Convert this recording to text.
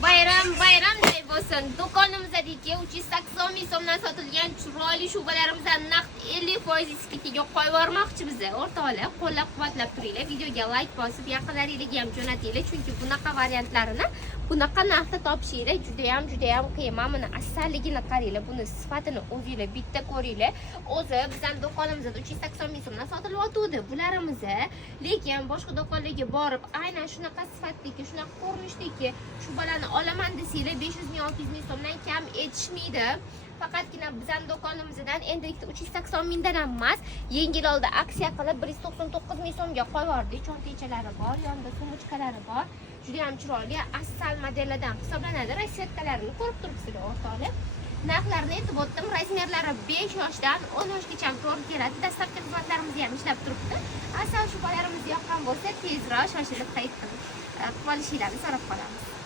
bayramday bo'lsin. Do'konimizdagi 380 ming so'mdan sotilgan chiroyli shubalarimizni naqd 50% skidga qo'yib yubormoqchimiz. O'rtoqlar, qo'llab-quvvatlab turinglar. Videoga like bosib, yaqinlaringizga ham jo'natinglar, chunki bunaqa variantlarini bunaqa narxda topishinglar juda ham qiyin. Mana buni asalligini qaranglar, buni sifatini o'zinglar bitta ko'ringlar. O'zi bizning do'konimizda 380 ming so'mdan sotilib o'tdi bularimiz. Lekin boshqa do'konlarga borib, aynan shunaqa sifatdagi, shunaqa ko'rinishdagi shubalarni olaman desanglar 500 ming 600 ming so'mdan kam etishmaydi. Faqatgina bizning do'konimizdan endilikda 380 mingdan ham emas, yengil oldi aksiya qilib 199 ming so'mga qo'yib yubordik. Cho'ntechalari bor, yonida sumочкалari bor. Juda ham chiroyli asal modellardan hisoblanadi. Rasvetkalarini ko'rib turibsizlar o'rtoqlar. Narxlarini aytib o'tdim. Razmerlari 5 yoshdan 10 yoshgacha to'g'ri keladi. Dastlabki xizmatlarimiz ham ishlab turibdi. Asal shubalarimiz yoqqan bo'lsa, tezroq shoshilib qaytib qilib olishinglarni so'rab qolamiz.